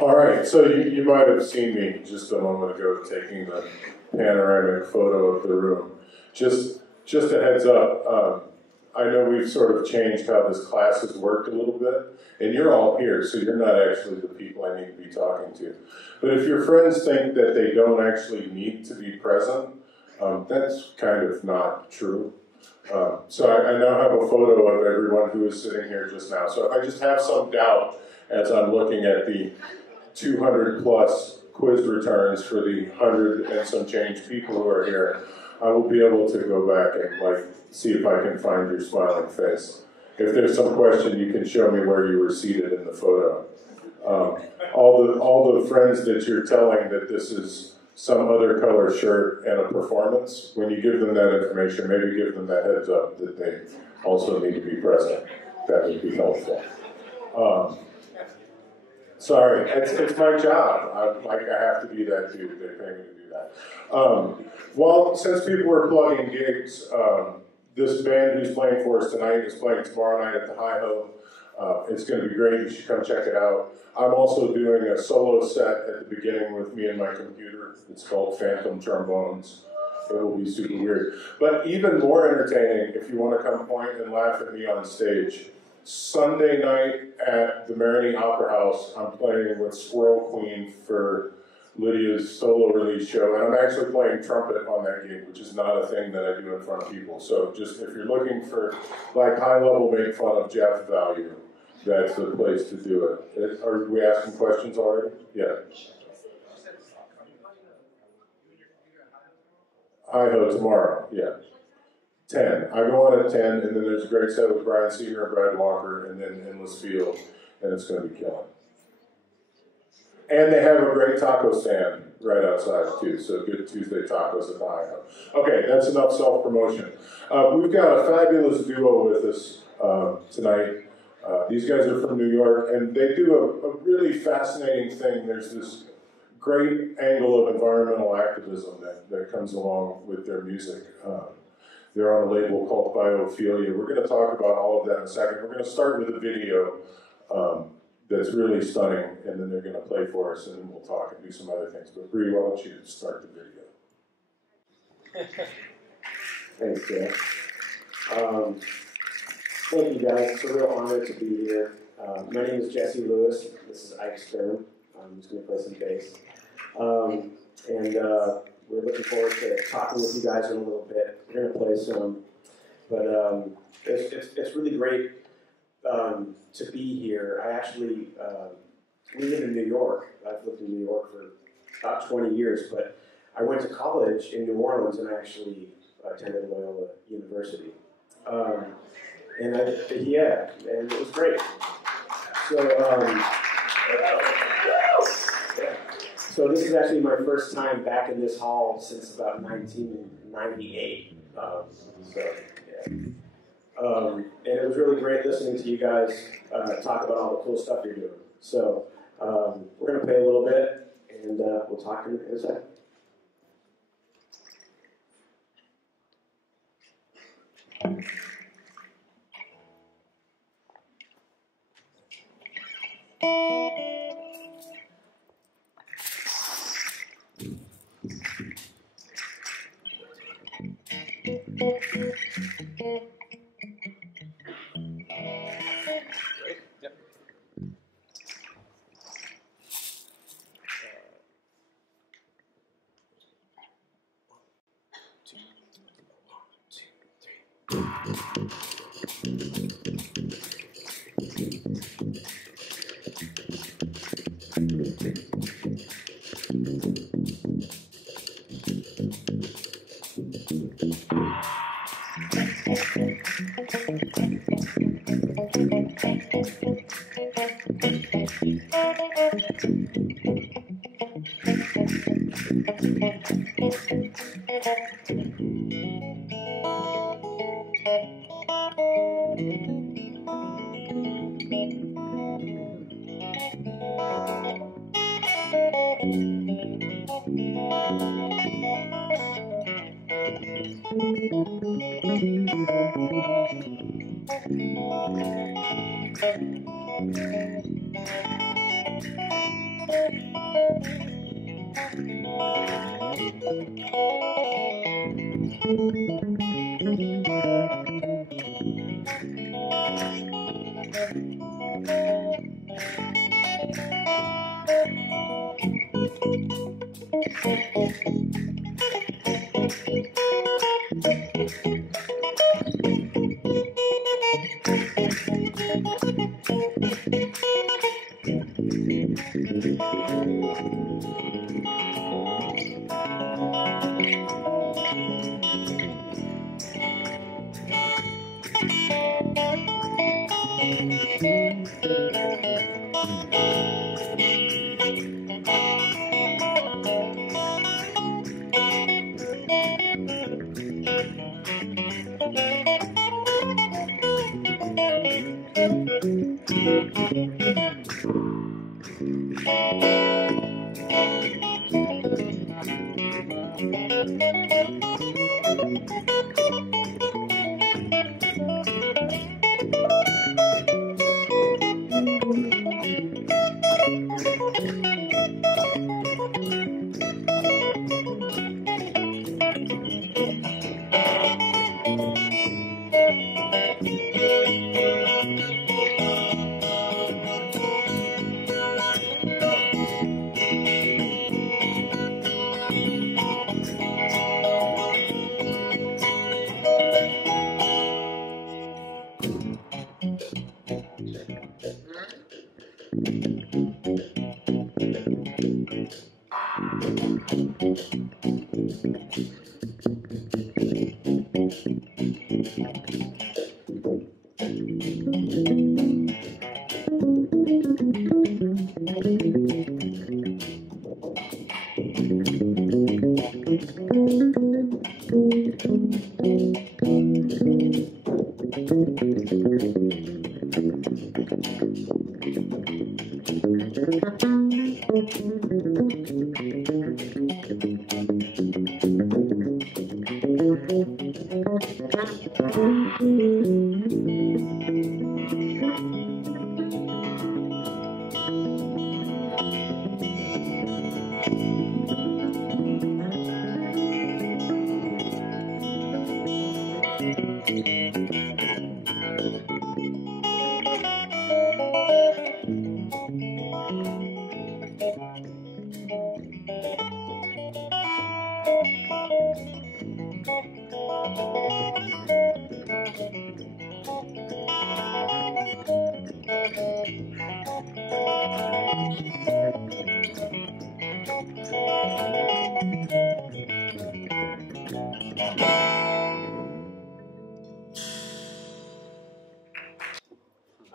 All right, so you might have seen me just a moment ago taking the panoramic photo of the room. Just a heads up, I know we've sort of changed how this class has worked a little bit, and you're all here, so you're not actually the people I need to be talking to. But if your friends think that they don't actually need to be present, that's kind of not true. So I now have a photo of everyone who is sitting here just now. So if I just have some doubt as I'm looking at the 200 plus quiz returns for the 100 and some change people who are here, I will be able to go back and see if I can find your smiling face. If there's some question, you can show me where you were seated in the photo. All the friends that you're telling that this is some other color shirt and a performance, when you give them that information, maybe give them that heads up that they also need to be present. That would be helpful. Sorry, it's my job. I have to be that dude. They pay me to do that. Well, since people were plugging gigs, this band who's playing for us tonight is playing tomorrow night at the Hi-Ho. It's going to be great. You should come check it out. I'm also doing a solo set at the beginning with me and my computer. It's called Phantom Trombones. It will be super weird. But even more entertaining, if you want to come point and laugh at me on stage, Sunday night at the Marigny Opera House, I'm playing with Squirrel Queen for Lydia's solo release show, and I'm actually playing trumpet on that gig, which is not a thing that I do in front of people. So just if you're looking for high-level make fun of Jeff value, that's the place to do it. Are we asking questions already? Yeah. Hi-Ho tomorrow, yeah. 10. I go on at 10, and then there's a great set with Brian Seeger and Brad Walker, and then Endless Field, and it's going to be killing. And they have a great taco stand right outside, too, so good Tuesday tacos at the Hi-Ho. Okay, that's enough self-promotion. We've got a fabulous duo with us tonight. These guys are from New York, and they do a really fascinating thing. There's this great angle of environmental activism that comes along with their music. They're on a label called Biophilia. We're going to talk about all of that in a second. We're going to start with a video that's really stunning, and then they're going to play for us, and then we'll talk and do some other things. But Bree, why don't you start the video? Thanks, Jeff. Thank you, guys. It's a real honor to be here. My name is Jesse Lewis. This is Ike Sturm. I'm just going to play some bass. We're looking forward to talking with you guys in a little bit. We're going to play some, but it's really great to be here. I actually we live in New York. I've lived in New York for about 20 years, but I went to college in New Orleans, and I actually attended Loyola University. And it was great. So this is actually my first time back in this hall since about 1998. And it was really great listening to you guys talk about all the cool stuff you're doing. So we're going to play a little bit, and we'll talk in a second. I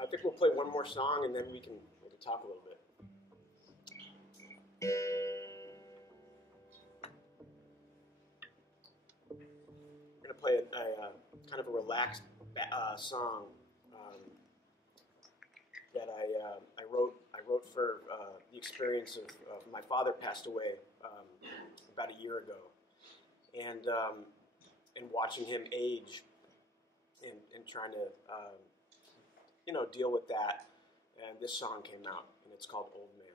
think we'll play one more song and then we can talk a little bit. We're going to play a kind of a relaxed song that I wrote for the experience of my father passed away about a year ago, and watching him age and trying to deal with that. And this song came out, and it's called Old Man.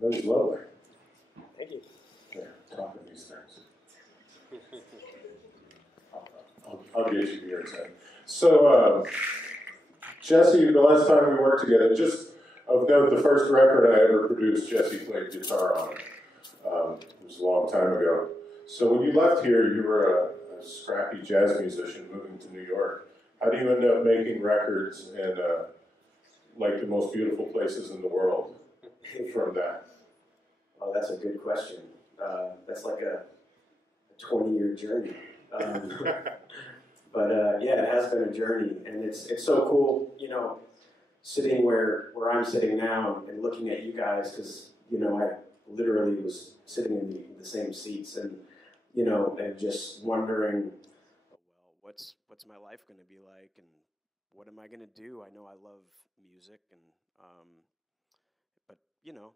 That was lovely. Thank you. Here, talking these things. I'll get you here in a second. So, Jesse, the last time we worked together, just of note, the first record I ever produced, Jesse played guitar on it. It was a long time ago. So when you left here, you were a scrappy jazz musician moving to New York. How do you end up making records in like the most beautiful places in the world from that? Oh, that's a good question. That's like a 20-year journey. But yeah, it has been a journey, and it's so cool, you know, sitting where I'm sitting now and looking at you guys, because, you know, I literally was sitting in the same seats, and, you know, and just wondering, well, what's my life going to be like, and what am I going to do? I know I love music, and but, you know,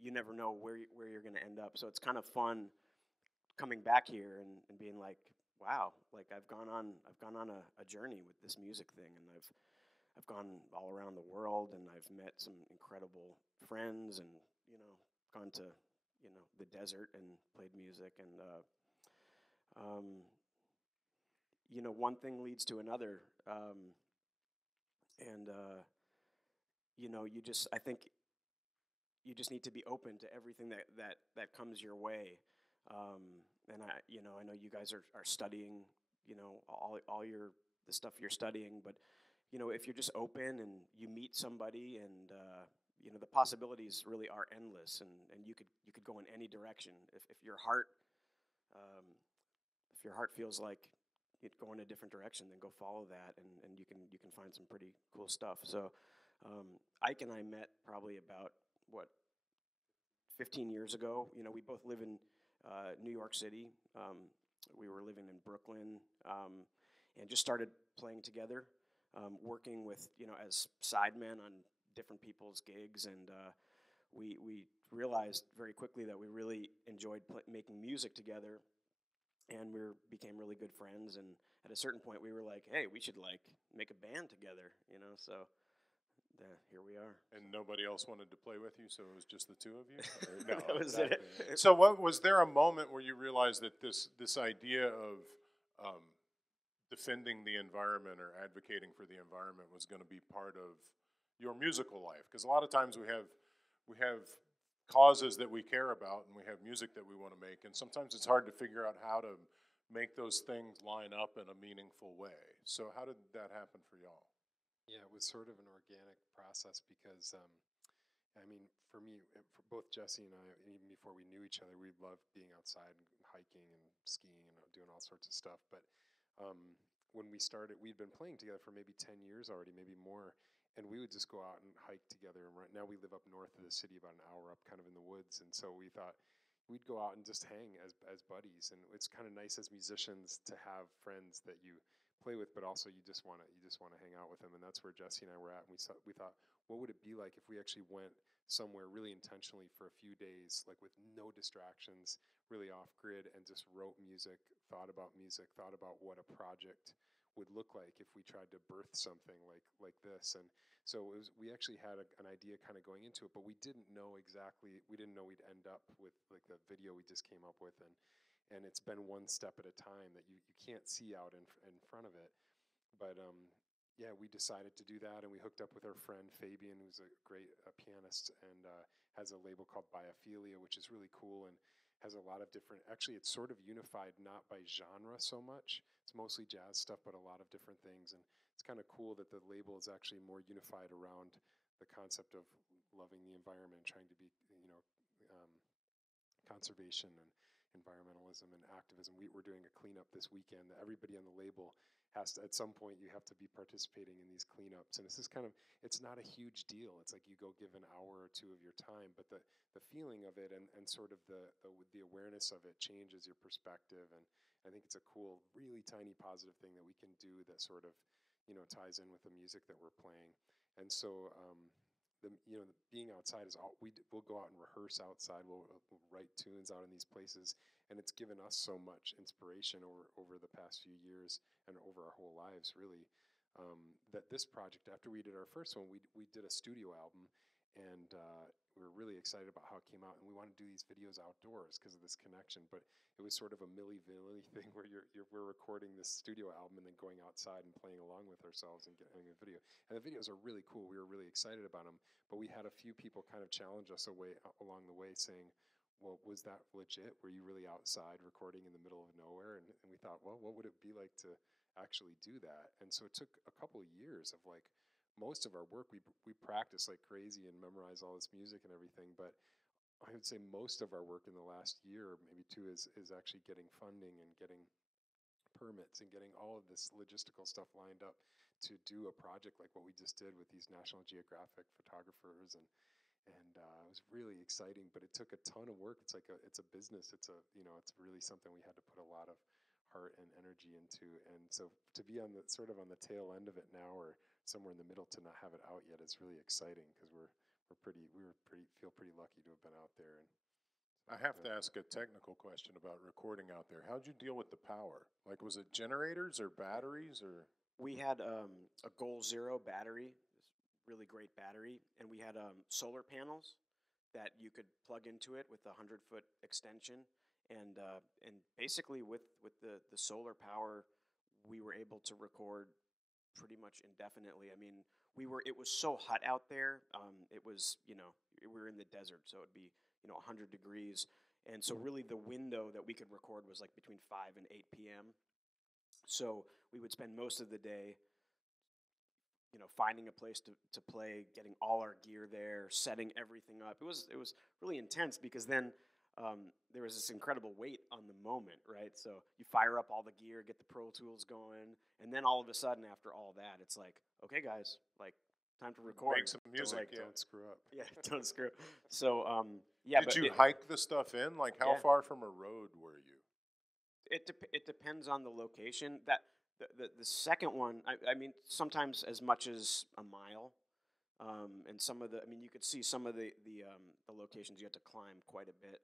you never know where you're going to end up, so it's kind of fun coming back here and being like, wow, like I've gone on a journey with this music thing, and I've gone all around the world, and I've met some incredible friends, and, you know, gone to, you know, the desert and played music, and you know, one thing leads to another, and you know, I think you just need to be open to everything that comes your way. And I know you guys are studying, all the stuff you're studying, but if you're just open and you meet somebody, and the possibilities really are endless, and you could go in any direction. If your heart feels like it going a different direction, then go follow that, and you can find some pretty cool stuff. So Ike and I met probably about 15 years ago. We both live in New York City. We were living in Brooklyn, and just started playing together, working with, as sidemen on different people's gigs. And we realized very quickly that we really enjoyed making music together, and became really good friends. And at a certain point, we were like, hey, we should make a band together, so here we are. And nobody else wanted to play with you, so it was just the two of you? Or, no, that was exactly. it. So was there a moment where you realized that this idea of defending the environment or advocating for the environment was going to be part of your musical life? Because a lot of times we have causes that we care about, and we have music that we want to make, and sometimes it's hard to figure out how to make those things line up in a meaningful way. So how did that happen for y'all? Yeah, it was sort of an organic process because, for me, for both Jesse and I, even before we knew each other, we loved being outside and hiking and skiing and doing all sorts of stuff. But when we started, we'd been playing together for maybe 10 years already, maybe more, and we would just go out and hike together. And right now we live up north of the city, about an hour up, kind of in the woods. And so we thought we'd go out and just hang as buddies. And it's kind of nice as musicians to have friends that you play with, but also you just want to hang out with them. And that's where Jesse and I were at. And we thought, what would it be like if we actually went somewhere really intentionally for a few days, like with no distractions, really off grid, and just wrote music, thought about what a project would look like if we tried to birth something like this. And so we actually had an idea kind of going into it, but we didn't know we'd end up with like the video we just came up with. And it's been one step at a time that you can't see out in front of it. But we decided to do that, and we hooked up with our friend Fabian, who's a great pianist, and has a label called Biophilia, which is really cool and has a lot of different, actually it's sort of unified not by genre so much. It's mostly jazz stuff, but a lot of different things. And it's kind of cool that the label is actually more unified around the concept of loving the environment and trying to be, conservation and environmentalism and activism. We're doing a cleanup this weekend that everybody on the label has to, at some point you have to be participating in these cleanups. And it's not a huge deal. It's like you go give an hour or two of your time, but the feeling of it and sort of the awareness of it changes your perspective. And I think it's a cool, really tiny positive thing that we can do that sort of, ties in with the music that we're playing. And so, being outside is all we'll go out and rehearse outside. We'll write tunes out in these places, and it's given us so much inspiration over the past few years and over our whole lives, really. That this project, after we did our first one, we did a studio album, and we were really excited about how it came out. And we wanted to do these videos outdoors because of this connection. But it was sort of a Milli Vanilli thing where we're recording this studio album and then going outside and playing along with ourselves and getting a video. And the videos are really cool. We were really excited about them. But we had a few people kind of challenge us along the way, saying, well, was that legit? Were you really outside recording in the middle of nowhere? And we thought, well, what would it be like to actually do that? And so it took a couple of years of most of our work. We practice like crazy and memorize all this music and everything. But I would say most of our work in the last year, maybe two, is actually getting funding and getting permits and getting all of this logistical stuff lined up to do a project like what we just did with these National Geographic photographers. And it was really exciting, but it took a ton of work. It's a business. It's really something we had to put a lot of heart and energy into. And so to be on the tail end of it now, or somewhere in the middle, to not have it out yet, is really exciting because we feel pretty lucky to have been out there. And I have to ask a technical question about recording out there. How'd you deal with the power? Like, was it generators or batteries or? We had a Goal Zero battery, this really great battery, and we had solar panels that you could plug into it with a 100-foot extension, and basically with the solar power, we were able to record pretty much indefinitely. I mean, it was so hot out there. It was, we were in the desert, so it'd be, 100 degrees. And so really the window that we could record was like between 5 and 8 p.m. So we would spend most of the day, finding a place to play, getting all our gear there, setting everything up. It was really intense because then there was this incredible weight on the moment, right? So you fire up all the gear, get the Pro Tools going, and then all of a sudden after all that, it's like, okay, guys, like time to record. Make some music. Don't screw up. Yeah, don't screw. So yeah. Did you hike the stuff in? Like how far from a road were you? It depends on the location. That the second one, I mean, sometimes as much as a mile, and some of you could see some of the locations you have to climb quite a bit.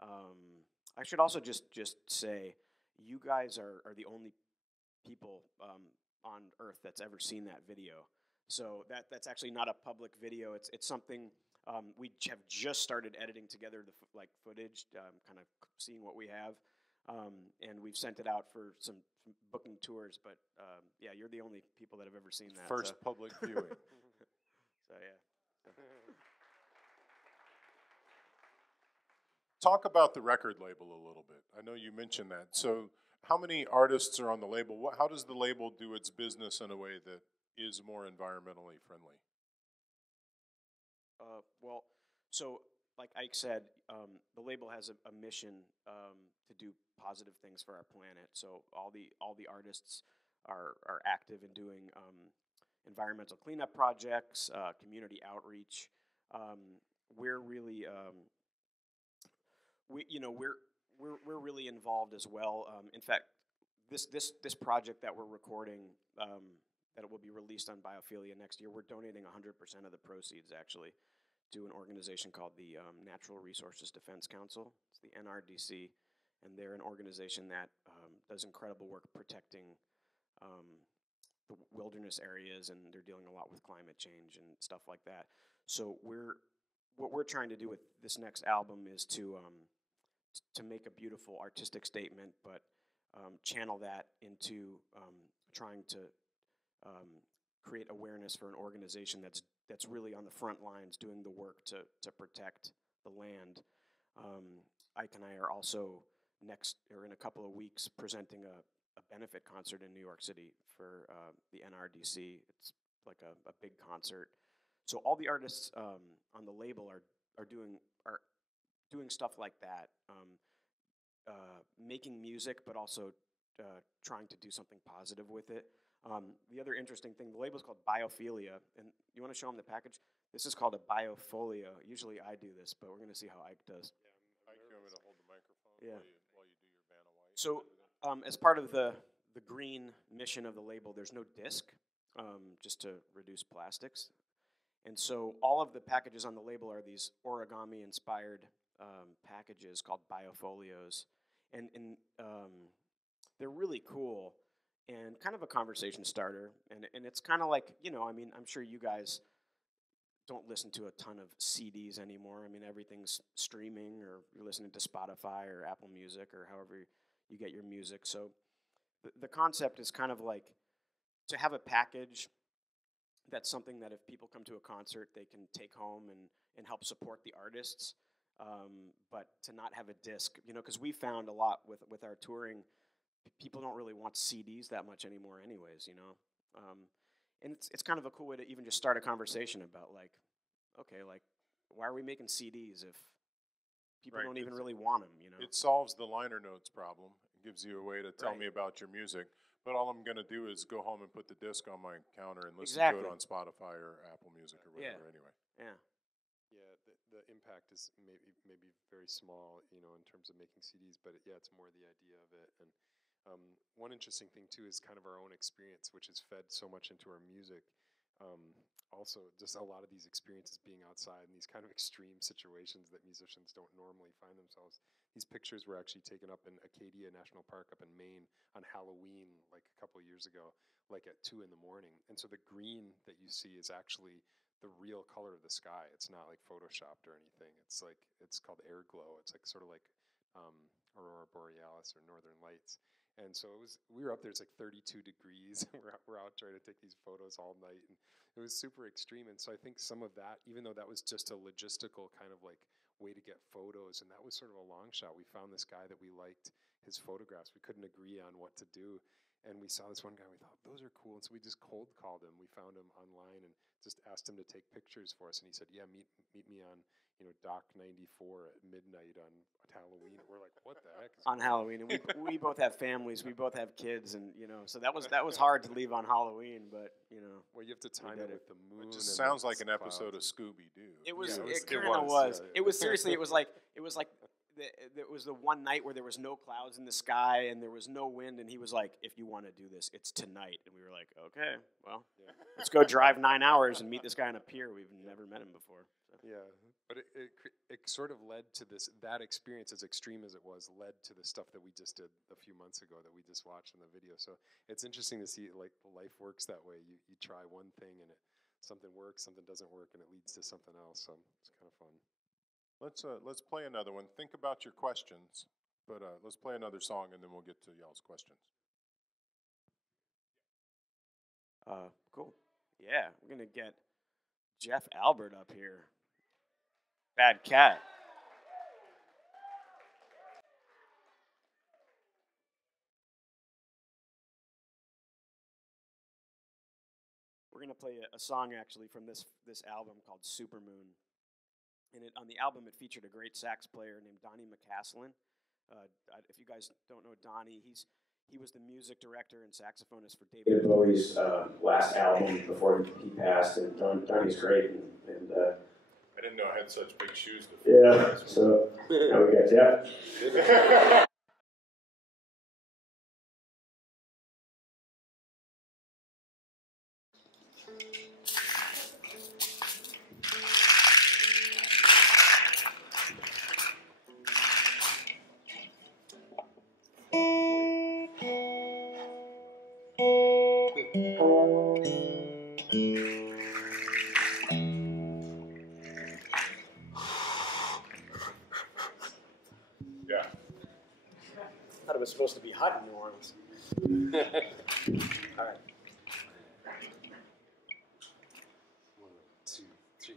I should also just say, you guys are the only people on Earth that's ever seen that video. So that's actually not a public video. It's something we have just started editing together the footage, kind of seeing what we have. And we've sent it out for some booking tours, but yeah, you're the only people that have ever seen that. First public viewing. So yeah. Talk about the record label a little bit. I know you mentioned that. So how many artists are on the label? How does the label do its business in a way that is more environmentally friendly? Well, so like Ike said, the label has a mission to do positive things for our planet. So all the artists are active in doing environmental cleanup projects, community outreach. We're really we're really involved as well. In fact, this project that we're recording, that will be released on Biophilia next year, we're donating 100% of the proceeds actually to an organization called the Natural Resources Defense Council. It's the NRDC, and they're an organization that does incredible work protecting the wilderness areas, and they're dealing a lot with climate change and stuff like that. So what we're trying to do with this next album is to make a beautiful artistic statement, but channel that into trying to create awareness for an organization that's really on the front lines doing the work to protect the land. Ike and I are also in a couple of weeks presenting a benefit concert in New York City for the NRDC. It's like a big concert. So all the artists on the label are doing stuff like that, making music, but also trying to do something positive with it. The other interesting thing, the label's called Biophilia, and you want to show them the package? This is called a biofolio. Usually I do this, but we're going to see how Ike does. Yeah, Ike, you want me to hold the microphone while you do your Vanna White? So as part of the green mission of the label, there's no disc, just to reduce plastics. And so all of the packages on the label are these origami-inspired packages called biofolios. And they're really cool and kind of a conversation starter. And it's kind of like, I'm sure you guys don't listen to a ton of CDs anymore. I mean, everything's streaming, or you're listening to Spotify or Apple Music or however you get your music. So the concept is kind of like to have a package that's something that if people come to a concert, they can take home and help support the artists, but to not have a disc, because we found a lot with our touring, people don't really want CDs that much anymore anyways, and it's kind of a cool way to even just start a conversation about why are we making CDs if people don't even really want them, It solves the liner notes problem. It gives you a way to tell me about your music. But all I'm going to do is go home and put the disc on my counter and listen to it on Spotify or Apple Music or whatever anyway. Yeah. Yeah, the impact is maybe very small, in terms of making CDs, but it's more the idea of it. And one interesting thing too is kind of our own experience, which is fed so much into our music. Also, just a lot of these experiences being outside in these kind of extreme situations that musicians don't normally find themselves. These pictures were actually taken up in Acadia National Park up in Maine on Halloween, like a couple of years ago, like at 2 a.m. And so the green that you see is actually the real color of the sky. It's not like photoshopped or anything. It's called air glow. It's like sort of like aurora borealis or northern lights. And so we were up there, it's like 32 degrees. We're out trying to take these photos all night. And it was super extreme. And so I think some of that, even though that was just a logistical kind of like way to get photos, and that was sort of a long shot. We found this guy that we liked his photographs. We couldn't agree on what to do. And we saw this one guy, we thought, those are cool. And so we just cold called him. We found him online and just asked him to take pictures for us. And he said, yeah, meet me on, Dock 94 at midnight on Halloween. We're like, what the heck? On Halloween, and we both have families, we both have kids, and so that was hard to leave on Halloween, but well, you have to time it with the moon. It just sounds like an episode of Scooby Doo. It was. Yeah, it kind of was. Yeah. It was seriously. It was like. It was the one night where there was no clouds in the sky and there was no wind, and he was like, "If you want to do this, it's tonight." And we were like, "Okay, well, let's go drive 9 hours and meet this guy on a pier. We've never met him before." So. Yeah, but it sort of led to that experience, as extreme as it was, led to the stuff that we just did a few months ago that we just watched in the video. So it's interesting to see like life works that way. You try one thing and something works, something doesn't work, and it leads to something else. So it's kind of fun. Let's play another one. Think about your questions, but let's play another song and then we'll get to y'all's questions. Cool. Yeah, we're gonna get Jeff Albert up here. Bad Cat. We're gonna play a song actually from this album called Supermoon. And on the album, it featured a great sax player named Donnie McCaslin. If you guys don't know Donnie, he was the music director and saxophonist for David Bowie's last album before he passed. And Donnie's great. And I didn't know I had such big shoes to fill. Yeah, so now we got Jeff. It was supposed to be hot in New Orleans. All right. 1, 2, 3.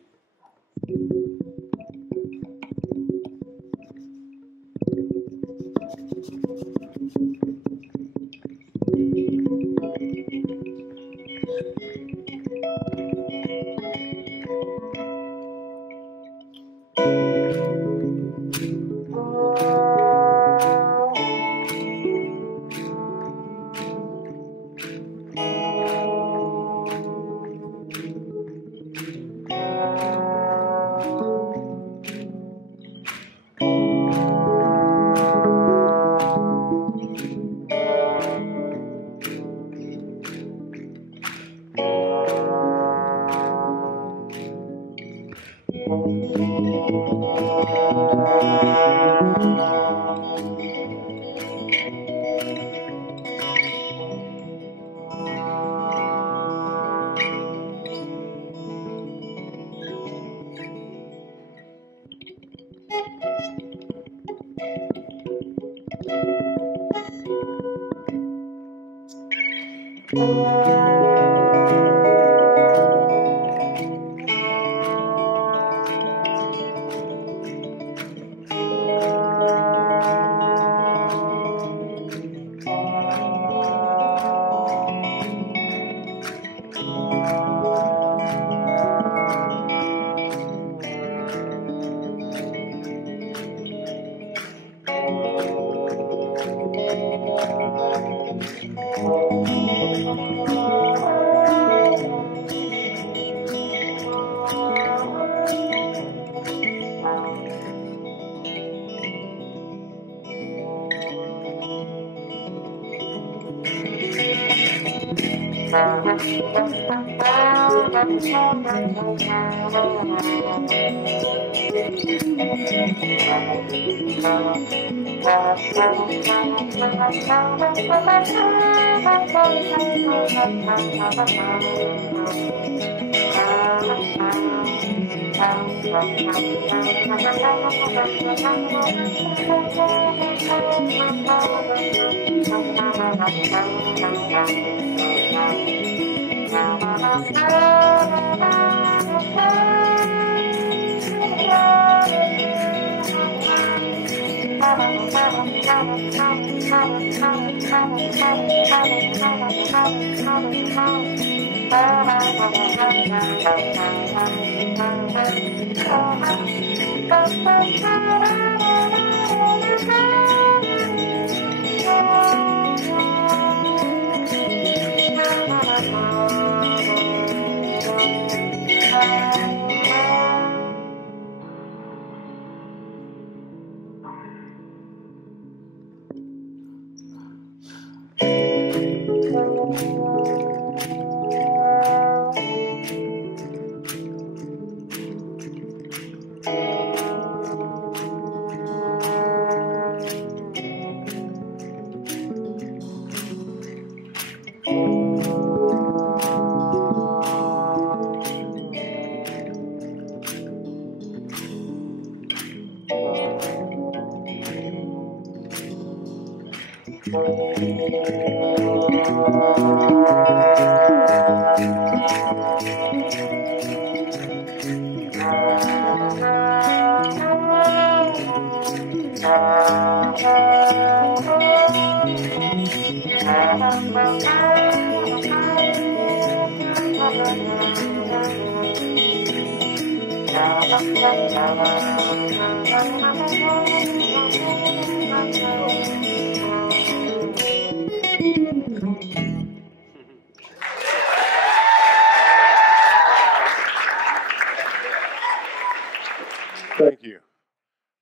Thank you.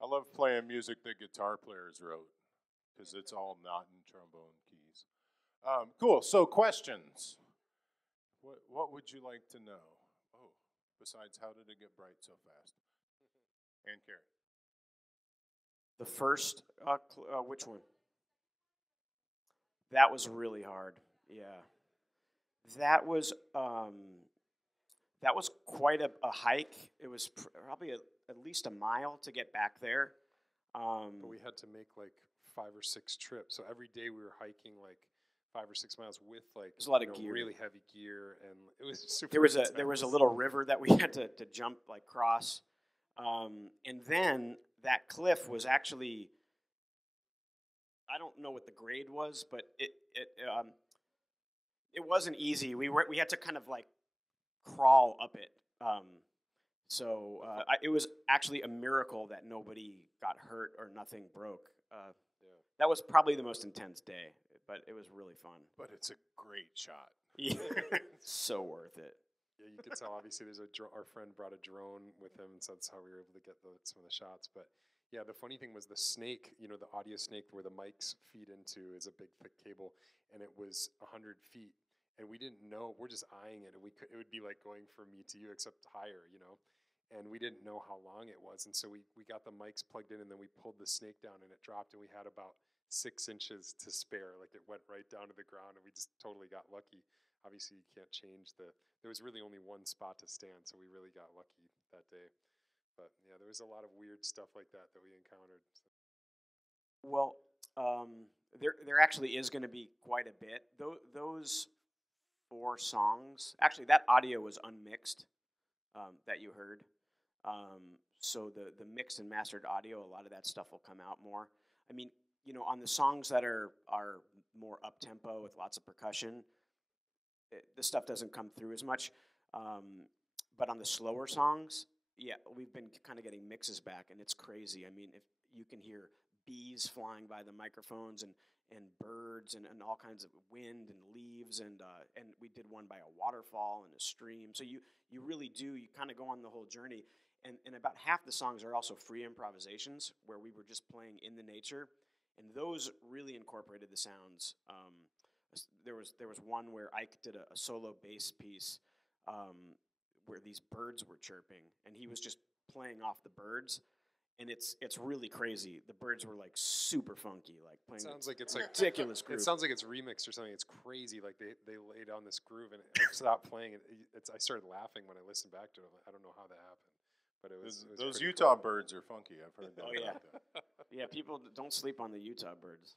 I love playing music that guitar players wrote because it's all not in trombone keys. Cool. So questions. What would you like to know? Oh, besides, how did it get bright so fast? And Karen. The first, which one? That was really hard. Yeah, that was quite a hike. It was probably at least a mile to get back there. But we had to make like 5 or 6 trips. So every day we were hiking like 5 or 6 miles with like there's a lot of gear, really heavy gear, and it was super. There was a little river that we had to jump, like cross, and then that cliff was actually, I don't know what the grade was, but it wasn't easy. We had to kind of like crawl up it. It was actually a miracle that nobody got hurt or nothing broke. That was probably the most intense day, but it was really fun. But it's a great shot. Yeah. So worth it. Yeah, you could tell. Obviously, our friend brought a drone with him, so that's how we were able to get some of the shots. But yeah, the funny thing was the snake. The audio snake where the mics feed into is a big thick cable, and it was 100 feet, and we didn't know. We're just eyeing it, and it would be like going from me to you, except higher, And we didn't know how long it was, and so we got the mics plugged in, and then we pulled the snake down, and it dropped, and we had about 6 inches to spare. Like, it went right down to the ground, and we just totally got lucky. Obviously, you can't change there was really only one spot to stand, so we really got lucky that day. But, yeah, there was a lot of weird stuff like that we encountered. So. Well, there actually is going to be quite a bit. Those 4 songs, actually, that audio was unmixed that you heard. So the mixed and mastered audio, a lot of that stuff will come out more. I mean, on the songs that are more up-tempo with lots of percussion, the stuff doesn't come through as much. But on the slower songs, yeah, we've been kind of getting mixes back, and it's crazy. I mean, if you can hear bees flying by the microphones and birds and all kinds of wind and leaves, and we did one by a waterfall and a stream. So you really do, you kind of go on the whole journey. And about half the songs are also free improvisations where we were just playing in the nature, and those really incorporated the sounds. There was one where Ike did a solo bass piece where these birds were chirping, and he was just playing off the birds, and it's really crazy. The birds were like super funky, like playing. It sounds like it's like ridiculous groove. It sounds like it's remixed or something. It's crazy. Like they lay down this groove, and I stopped playing it. I started laughing when I listened back to it. I don't know how that happened, but it was Those pretty Utah cool. birds are funky. I've heard that. Oh, yeah. about that. Yeah, people don't sleep on the Utah birds.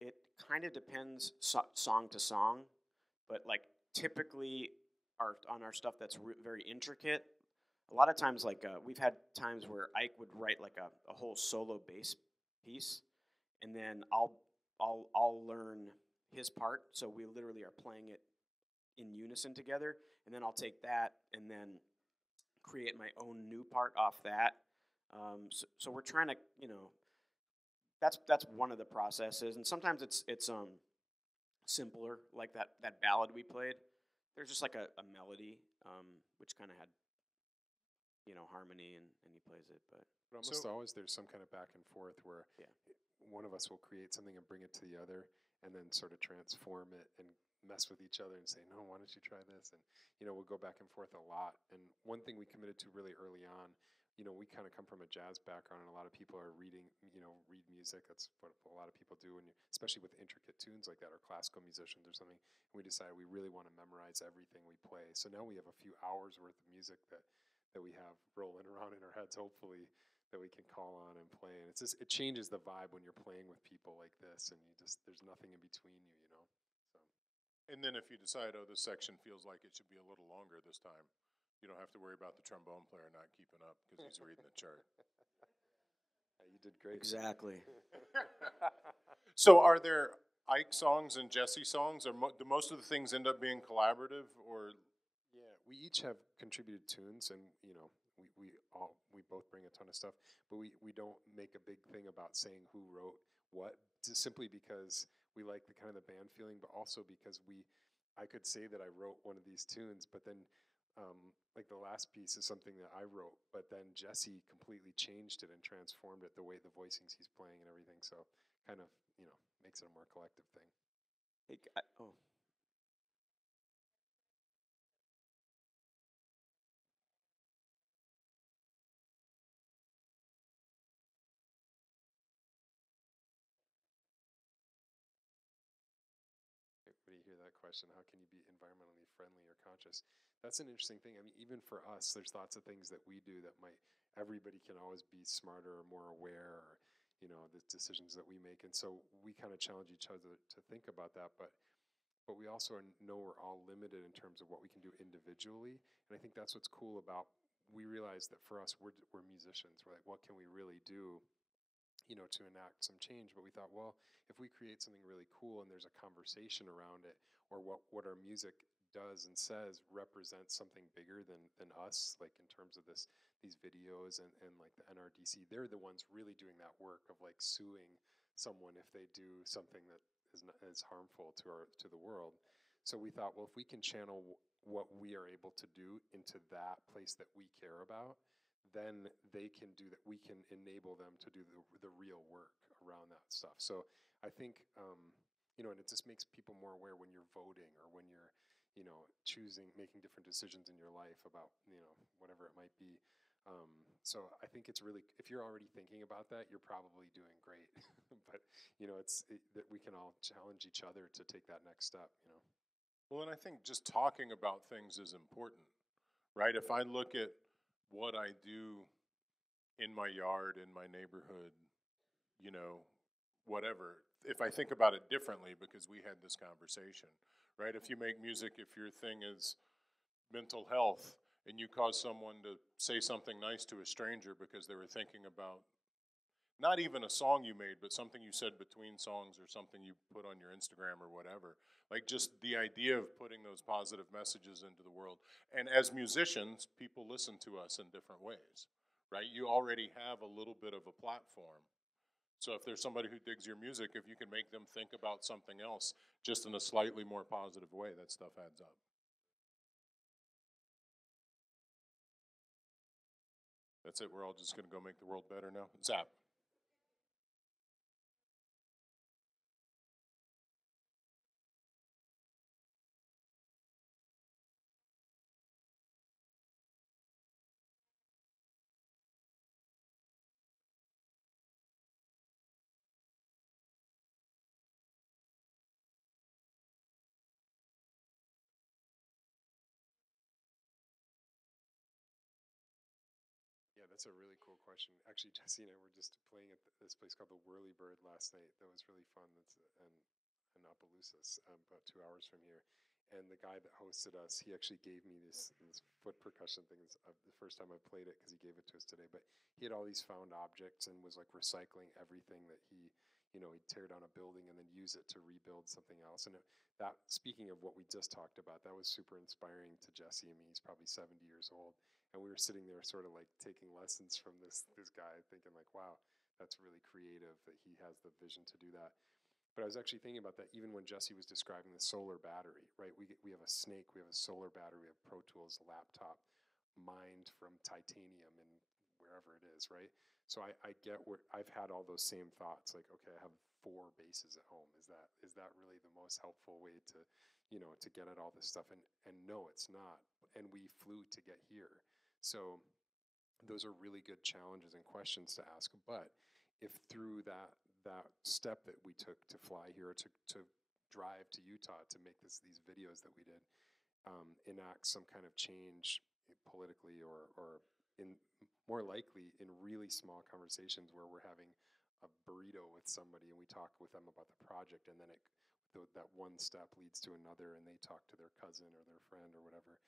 It kind of depends song to song, but like typically on our stuff that's very intricate, a lot of times like we've had times where Ike would write like a whole solo bass piece, and then I'll learn his part, so we literally are playing it in unison together, and then I'll take that and then create my own new part off that. So we're trying to, that's one of the processes, and sometimes it's simpler, like that ballad we played. There's just like a melody, which kind of had harmony, and he plays it. But almost always there's some kind of back and forth where yeah. one of us will create something and bring it to the other, and then sort of transform it and mess with each other and say, no, why don't you try this? And we'll go back and forth a lot. And one thing we committed to really early on, we kind of come from a jazz background, and a lot of people are read music. That's what a lot of people do, and especially with intricate tunes like that, or classical musicians or something. And we decided we really want to memorize everything we play. So now we have a few hours worth of music that we have rolling around in our heads, hopefully, that we can call on and play. And it's just, it changes the vibe when you're playing with people like this, and there's nothing in between you, So. And then if you decide, oh, this section feels like it should be a little longer this time, you don't have to worry about the trombone player not keeping up because he's reading the chart. You did great. Exactly. So are there Ike songs and Jesse songs, or do most of the things end up being collaborative, or? Yeah, we each have contributed tunes, and we both bring a ton of stuff, but we don't make a big thing about saying who wrote what, just simply because we like the kind of the band feeling, but also because I could say that I wrote one of these tunes, but then like the last piece is something that I wrote, but then Jesse completely changed it and transformed it, the way the voicings he's playing and everything, so kind of makes it a more collective thing. Hey, oh. When you hear that question, how can you be environmentally friendly or conscious? That's an interesting thing. I mean, even for us, there's lots of things that we do that everybody can always be smarter or more aware, or, the decisions that we make. And so we kind of challenge each other to think about that. But we also know we're all limited in terms of what we can do individually. And I think that's what's cool about, we realize that for us, we're musicians. We're like, what can we really do to enact some change? But we thought, well, if we create something really cool and there's a conversation around it, or what our music does and says represents something bigger than us, like in terms of these videos and like the NRDC, they're the ones really doing that work of like suing someone if they do something that is harmful to the world. So we thought, well, if we can channel what we are able to do into that place that we care about, then they can do that. We can enable them to do the real work around that stuff. So I think, and it just makes people more aware when you're voting, or when you're, making different decisions in your life about, whatever it might be. So I think it's really, if you're already thinking about that, you're probably doing great. But, that we can all challenge each other to take that next step, Well, and I think just talking about things is important, right? If I look at what I do in my yard, in my neighborhood, whatever, if I think about it differently, because we had this conversation, right? If you make music, if your thing is mental health, and you cause someone to say something nice to a stranger because they were thinking about not even a song you made, but something you said between songs, or something you put on your Instagram or whatever. Like, just the idea of putting those positive messages into the world. And as musicians, people listen to us in different ways, right? You already have a little bit of a platform. So if there's somebody who digs your music, if you can make them think about something else just in a slightly more positive way, that stuff adds up. That's it. We're all just going to go make the world better now. Zap. That's a really cool question. Actually, Jesse and I were just playing at this place called the Whirly Bird last night. That was really fun. That's in Opelousas, about 2 hours from here. And the guy that hosted us, he actually gave me this foot percussion thing. It's the first time I played it because he gave it to us today. But he had all these found objects and was like recycling everything that he'd tear down a building and then use it to rebuild something else. And that, speaking of what we just talked about, that was super inspiring to Jesse and me. He's probably 70 years old. And we were sitting there sort of like taking lessons from this guy, thinking like, wow, that's really creative that he has the vision to do that. But I was actually thinking about that even when Jesse was describing the solar battery, right? We have a Snake, we have a solar battery, we have Pro Tools laptop mined from titanium and wherever it is, right? So I get where I've had all those same thoughts, like, okay, I have 4 bases at home. Is that really the most helpful way to, to get at all this stuff? And no, it's not. And we flew to get here. So those are really good challenges and questions to ask. But if through that step that we took to fly here, to drive to Utah to make these videos that we did, enact some kind of change politically or in more likely in really small conversations where we're having a burrito with somebody and we talk with them about the project, and then that one step leads to another and they talk to their cousin or their friend or whatever.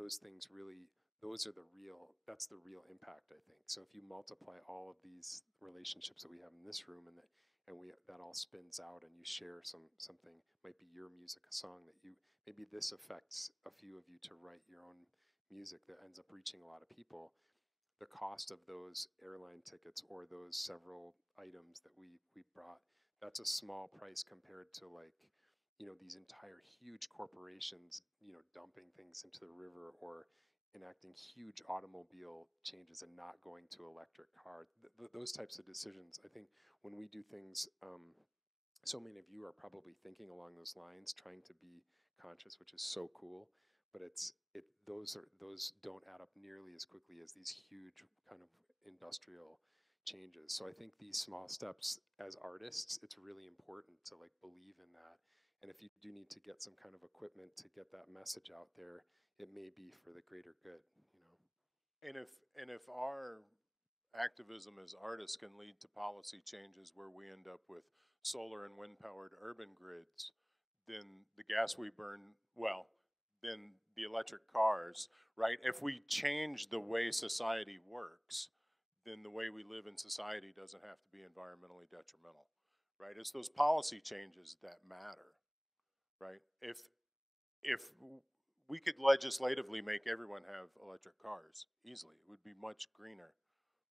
Those things really, that's the real impact, I think. So if you multiply all of these relationships that we have in this room and that all spins out and you share something, might be your music, a song that maybe this affects a few of you to write your own music that ends up reaching a lot of people. The cost of those airline tickets or those several items that we brought, that's a small price compared to these entire huge corporations, dumping things into the river or enacting huge automobile changes and not going to electric car. Those types of decisions, I think when we do things, so many of you are probably thinking along those lines, trying to be conscious, which is so cool, but those don't add up nearly as quickly as these huge kind of industrial changes. So I think these small steps as artists, it's really important to believe in that. And if you do need to get some kind of equipment to get that message out there, it may be for the greater good, And if our activism as artists can lead to policy changes where we end up with solar and wind-powered urban grids, then the gas we burn, then the electric cars, right? If we change the way society works, then the way we live in society doesn't have to be environmentally detrimental, right? It's those policy changes that matter, right? If we could legislatively make everyone have electric cars easily, it would be much greener.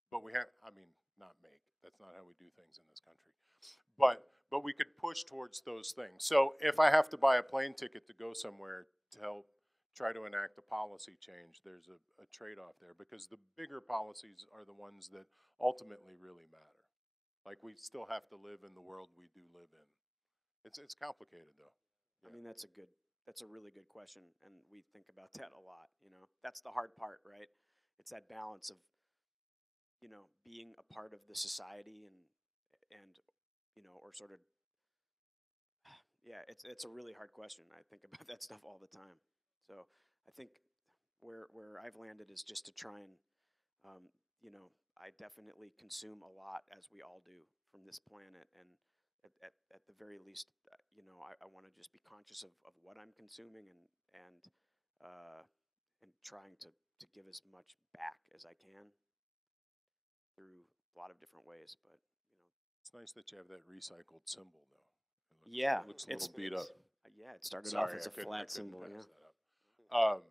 But that's not how we do things in this country. But we could push towards those things. So if I have to buy a plane ticket to go somewhere to help try to enact a policy change, there's a trade-off there, because the bigger policies are the ones that ultimately really matter. We still have to live in the world we do live in. It's complicated though. I Yeah. mean, that's a really good question, and we think about that a lot. That's the hard part, right? It's that balance of being a part of the society and or sort of, it's a really hard question. I think about that stuff all the time. So I think where I've landed is just to try and I definitely consume a lot, as we all do, from this planet, and at the very least, I want to just be conscious of what I'm consuming and trying to give as much back as I can through a lot of different ways. But it's nice that you have that recycled symbol, though. It looks a little beat up. It started off as a flat symbol. That up.